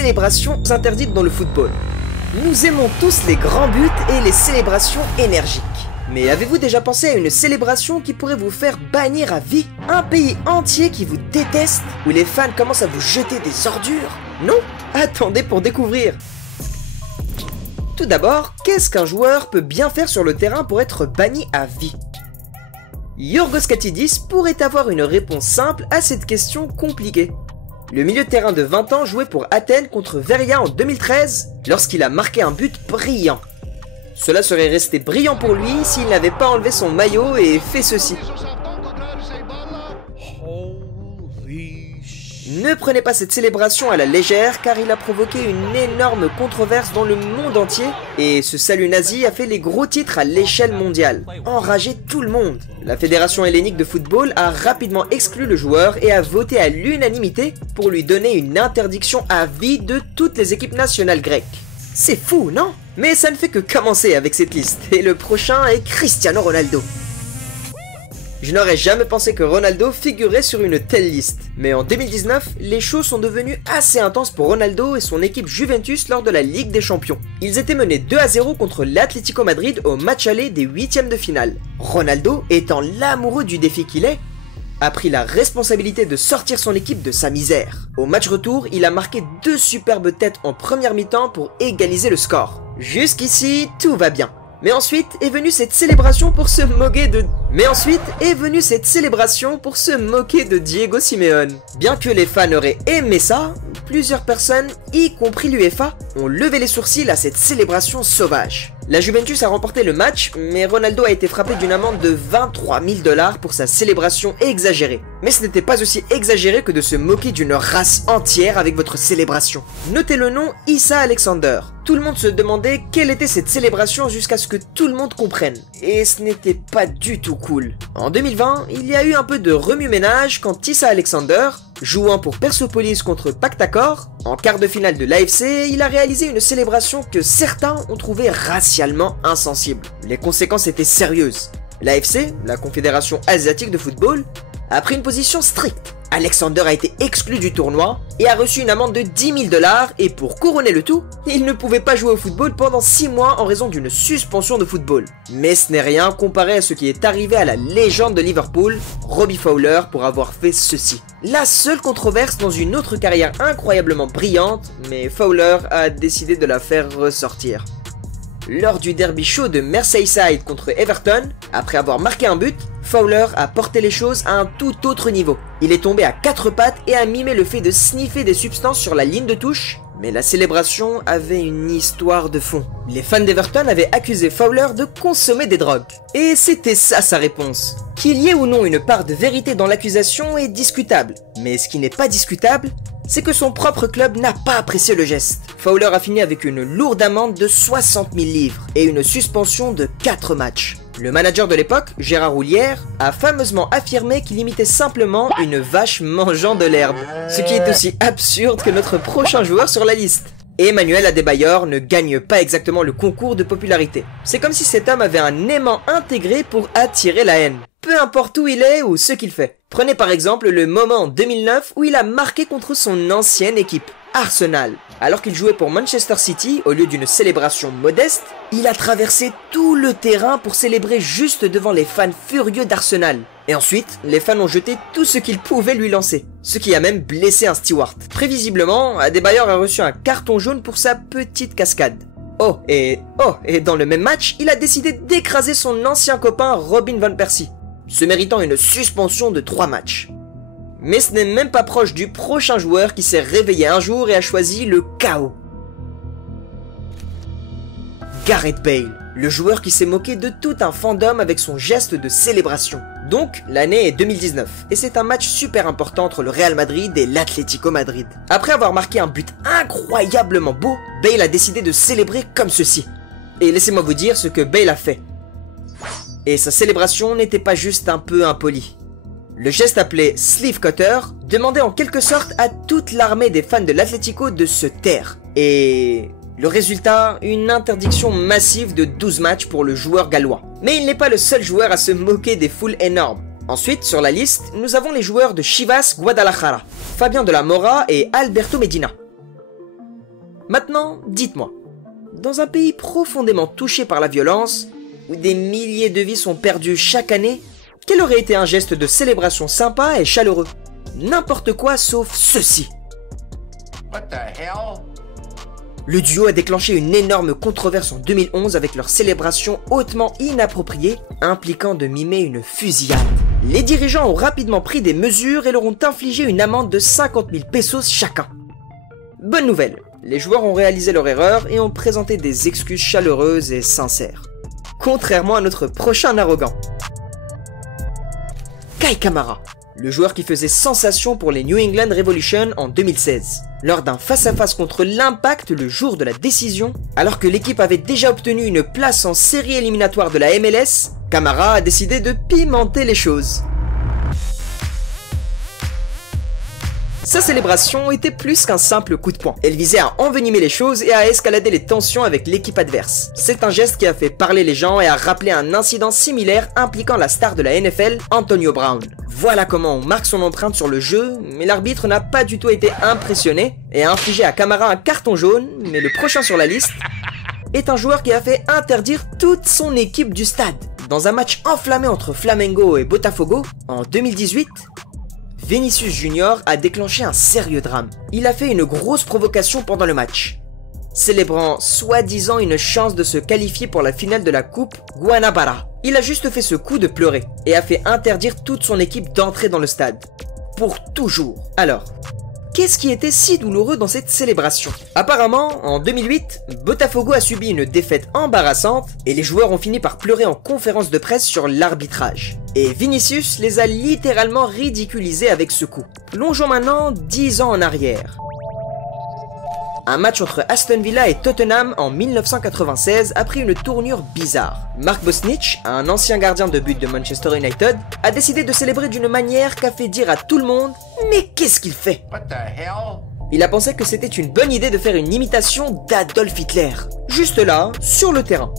célébrations interdites dans le football. Nous aimons tous les grands buts et les célébrations énergiques. Mais avez-vous déjà pensé à une célébration qui pourrait vous faire bannir à vie? Un pays entier qui vous déteste, où les fans commencent à vous jeter des ordures? Non? Attendez pour découvrir. Tout d'abord, qu'est-ce qu'un joueur peut bien faire sur le terrain pour être banni à vie? Yorgos Katidis pourrait avoir une réponse simple à cette question compliquée. Le milieu de terrain de 20 ans jouait pour Athènes contre Veria en 2013 lorsqu'il a marqué un but brillant. Cela serait resté brillant pour lui s'il n'avait pas enlevé son maillot et fait ceci. Ne prenez pas cette célébration à la légère car il a provoqué une énorme controverse dans le monde entier et ce salut nazi a fait les gros titres à l'échelle mondiale, enragé tout le monde. La fédération hellénique de football a rapidement exclu le joueur et a voté à l'unanimité pour lui donner une interdiction à vie de toutes les équipes nationales grecques. C'est fou, non? Mais ça ne fait que commencer avec cette liste et le prochain est Cristiano Ronaldo. Je n'aurais jamais pensé que Ronaldo figurait sur une telle liste. Mais en 2019, les choses sont devenues assez intenses pour Ronaldo et son équipe Juventus lors de la Ligue des Champions. Ils étaient menés 2-0 contre l'Atlético Madrid au match aller des huitièmes de finale. Ronaldo, étant l'amoureux du défi qu'il est, a pris la responsabilité de sortir son équipe de sa misère. Au match retour, il a marqué 2 superbes têtes en première mi-temps pour égaliser le score. Jusqu'ici, tout va bien. Mais ensuite est venue cette célébration pour se moquer de... Diego Simeone. Bien que les fans auraient aimé ça, plusieurs personnes, y compris l'UEFA, ont levé les sourcils à cette célébration sauvage. La Juventus a remporté le match, mais Ronaldo a été frappé d'une amende de 23 000 $ pour sa célébration exagérée. Mais ce n'était pas aussi exagéré que de se moquer d'une race entière avec votre célébration. Notez le nom Issa Alexander. Tout le monde se demandait quelle était cette célébration jusqu'à ce que tout le monde comprenne. Et ce n'était pas du tout cool. En 2020, il y a eu un peu de remue-ménage quand Issa Alexander, jouant pour Persepolis contre Pactacor, en quart de finale de l'AFC, il a réalisé une célébration que certains ont trouvée racialement insensible. Les conséquences étaient sérieuses. L'AFC, la Confédération Asiatique de Football, a pris une position stricte. Alexander a été exclu du tournoi et a reçu une amende de 10 000 $ et pour couronner le tout, il ne pouvait pas jouer au football pendant 6 mois en raison d'une suspension de football. Mais ce n'est rien comparé à ce qui est arrivé à la légende de Liverpool, Robbie Fowler, pour avoir fait ceci. La seule controverse dans une autre carrière incroyablement brillante, mais Fowler a décidé de la faire ressortir. Lors du derby chaud de Merseyside contre Everton, après avoir marqué un but, Fowler a porté les choses à un tout autre niveau. Il est tombé à 4 pattes et a mimé le fait de sniffer des substances sur la ligne de touche, mais la célébration avait une histoire de fond. Les fans d'Everton avaient accusé Fowler de consommer des drogues. Et c'était ça sa réponse. Qu'il y ait ou non une part de vérité dans l'accusation est discutable, mais ce qui n'est pas discutable, c'est que son propre club n'a pas apprécié le geste. Fowler a fini avec une lourde amende de 60 000 livres et une suspension de 4 matchs. Le manager de l'époque, Gérard Houllière, a fameusement affirmé qu'il imitait simplement une vache mangeant de l'herbe, ce qui est aussi absurde que notre prochain joueur sur la liste. Emmanuel Adebayor ne gagne pas exactement le concours de popularité. C'est comme si cet homme avait un aimant intégré pour attirer la haine, peu importe où il est ou ce qu'il fait. Prenez par exemple le moment en 2009 où il a marqué contre son ancienne équipe, Arsenal. Alors qu'il jouait pour Manchester City, au lieu d'une célébration modeste, il a traversé tout le terrain pour célébrer juste devant les fans furieux d'Arsenal. Et ensuite, les fans ont jeté tout ce qu'ils pouvaient lui lancer, ce qui a même blessé un steward. Prévisiblement, Adebayor a reçu un carton jaune pour sa petite cascade. Et dans le même match, il a décidé d'écraser son ancien copain Robin van Persie, se méritant une suspension de 3 matchs. Mais ce n'est même pas proche du prochain joueur qui s'est réveillé un jour et a choisi le chaos. Gareth Bale, le joueur qui s'est moqué de tout un fandom avec son geste de célébration. Donc, l'année est 2019, et c'est un match super important entre le Real Madrid et l'Atlético Madrid. Après avoir marqué un but incroyablement beau, Bale a décidé de célébrer comme ceci. Et laissez-moi vous dire ce que Bale a fait. Et sa célébration n'était pas juste un peu impolie. Le geste appelé sleeve cutter demandait en quelque sorte à toute l'armée des fans de l'Atlético de se taire. Et le résultat, une interdiction massive de 12 matchs pour le joueur gallois. Mais il n'est pas le seul joueur à se moquer des foules énormes. Ensuite, sur la liste, nous avons les joueurs de Chivas Guadalajara, Fabien de la Mora et Alberto Medina. Maintenant, dites-moi, dans un pays profondément touché par la violence, où des milliers de vies sont perdues chaque année, quel aurait été un geste de célébration sympa et chaleureux? N'importe quoi sauf ceci. What the hell? Le duo a déclenché une énorme controverse en 2011 avec leur célébration hautement inappropriée, impliquant de mimer une fusillade. Les dirigeants ont rapidement pris des mesures et leur ont infligé une amende de 50 000 pesos chacun. Bonne nouvelle, les joueurs ont réalisé leur erreur et ont présenté des excuses chaleureuses et sincères. Contrairement à notre prochain arrogant. Kai Kamara, le joueur qui faisait sensation pour les New England Revolution en 2016. Lors d'un face-à-face contre l'Impact le jour de la décision, alors que l'équipe avait déjà obtenu une place en série éliminatoire de la MLS, Kamara a décidé de pimenter les choses. Sa célébration était plus qu'un simple coup de poing. Elle visait à envenimer les choses et à escalader les tensions avec l'équipe adverse. C'est un geste qui a fait parler les gens et a rappelé un incident similaire impliquant la star de la NFL, Antonio Brown. Voilà comment on marque son empreinte sur le jeu, mais l'arbitre n'a pas du tout été impressionné et a infligé à Kamara un carton jaune, mais le prochain sur la liste est un joueur qui a fait interdire toute son équipe du stade. Dans un match enflammé entre Flamengo et Botafogo, en 2018, Vinicius Junior a déclenché un sérieux drame. Il a fait une grosse provocation pendant le match, célébrant soi-disant une chance de se qualifier pour la finale de la Coupe Guanabara. Il a juste fait ce coup de pleurer et a fait interdire toute son équipe d'entrer dans le stade. Pour toujours. Alors, qu'est-ce qui était si douloureux dans cette célébration? Apparemment, en 2008, Botafogo a subi une défaite embarrassante et les joueurs ont fini par pleurer en conférence de presse sur l'arbitrage. Et Vinicius les a littéralement ridiculisés avec ce coup. Plongeons maintenant 10 ans en arrière. Un match entre Aston Villa et Tottenham en 1996 a pris une tournure bizarre. Mark Bosnich, un ancien gardien de but de Manchester United, a décidé de célébrer d'une manière qu'a fait dire à tout le monde « Mais qu'est-ce qu'il fait ?» What the hell? Il a pensé que c'était une bonne idée de faire une imitation d'Adolf Hitler. Juste là, sur le terrain.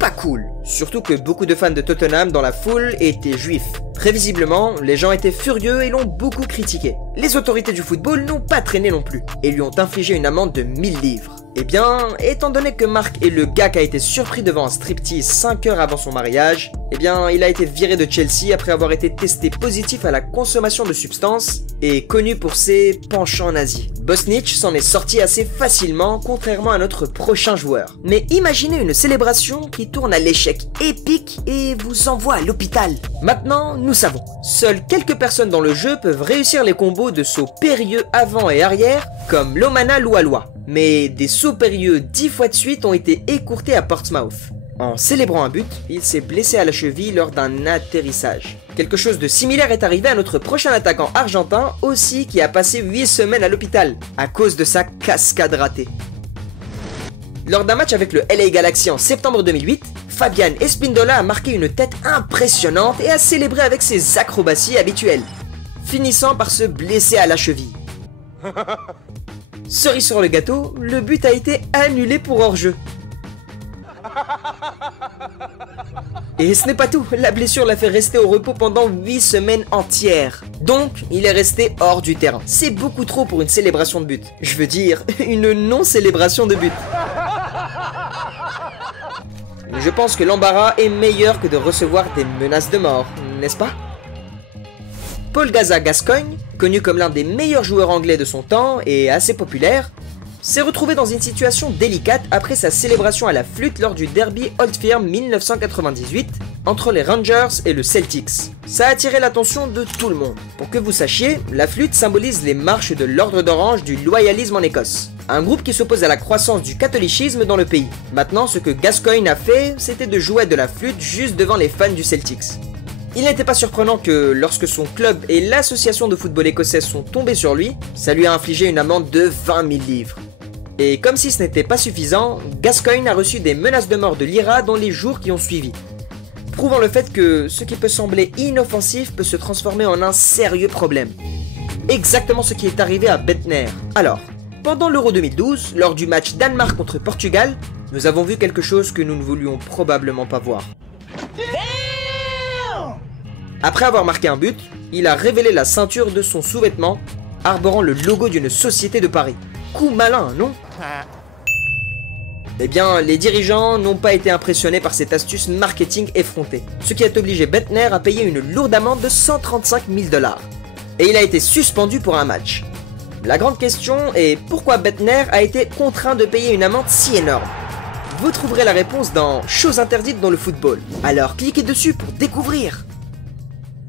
Pas cool. Surtout que beaucoup de fans de Tottenham dans la foule étaient juifs. Prévisiblement, les gens étaient furieux et l'ont beaucoup critiqué. Les autorités du football n'ont pas traîné non plus et lui ont infligé une amende de 1000 livres. Eh bien, étant donné que Mark est le gars qui a été surpris devant un striptease 5 heures avant son mariage, eh bien, il a été viré de Chelsea après avoir été testé positif à la consommation de substances et connu pour ses penchants nazis. Bosnich s'en est sorti assez facilement, contrairement à notre prochain joueur. Mais imaginez une célébration qui tourne à l'échec épique et vous envoie à l'hôpital. Maintenant, nous savons. Seules quelques personnes dans le jeu peuvent réussir les combos de sauts périlleux avant et arrière, comme Lomana Lualua. Mais des sauts périlleux 10 fois de suite ont été écourtés à Portsmouth. En célébrant un but, il s'est blessé à la cheville lors d'un atterrissage. Quelque chose de similaire est arrivé à notre prochain attaquant argentin aussi qui a passé 8 semaines à l'hôpital à cause de sa cascade ratée. Lors d'un match avec le LA Galaxy en septembre 2008, Fabian Espindola a marqué une tête impressionnante et a célébré avec ses acrobaties habituelles, finissant par se blesser à la cheville. Cerise sur le gâteau, le but a été annulé pour hors-jeu. Et ce n'est pas tout, la blessure l'a fait rester au repos pendant 8 semaines entières. Donc, il est resté hors du terrain. C'est beaucoup trop pour une célébration de but. Je veux dire, une non-célébration de but. Je pense que l'embarras est meilleur que de recevoir des menaces de mort, n'est-ce pas? Paul Gaza Gascoigne, connu comme l'un des meilleurs joueurs anglais de son temps et assez populaire, s'est retrouvé dans une situation délicate après sa célébration à la flûte lors du derby Old Firm 1998 entre les Rangers et le Celtics. Ça a attiré l'attention de tout le monde. Pour que vous sachiez, la flûte symbolise les marches de l'ordre d'Orange du loyalisme en Écosse, un groupe qui s'oppose à la croissance du catholicisme dans le pays. Maintenant, ce que Gascoigne a fait, c'était de jouer de la flûte juste devant les fans du Celtics. Il n'était pas surprenant que, lorsque son club et l'association de football écossaise sont tombés sur lui, ça lui a infligé une amende de 20 000 livres. Et comme si ce n'était pas suffisant, Gascoigne a reçu des menaces de mort de l'IRA dans les jours qui ont suivi, prouvant le fait que ce qui peut sembler inoffensif peut se transformer en un sérieux problème. Exactement ce qui est arrivé à Bentner. Alors, pendant l'Euro 2012, lors du match Danemark contre Portugal, nous avons vu quelque chose que nous ne voulions probablement pas voir. Après avoir marqué un but, il a révélé la ceinture de son sous-vêtement, arborant le logo d'une société de paris. coup malin, non? Eh bien, les dirigeants n'ont pas été impressionnés par cette astuce marketing effrontée, ce qui a obligé Bentner à payer une lourde amende de 135 000 $. Et il a été suspendu pour un match. La grande question est pourquoi Bentner a été contraint de payer une amende si énorme? Vous trouverez la réponse dans Choses interdites dans le football. Alors cliquez dessus pour découvrir.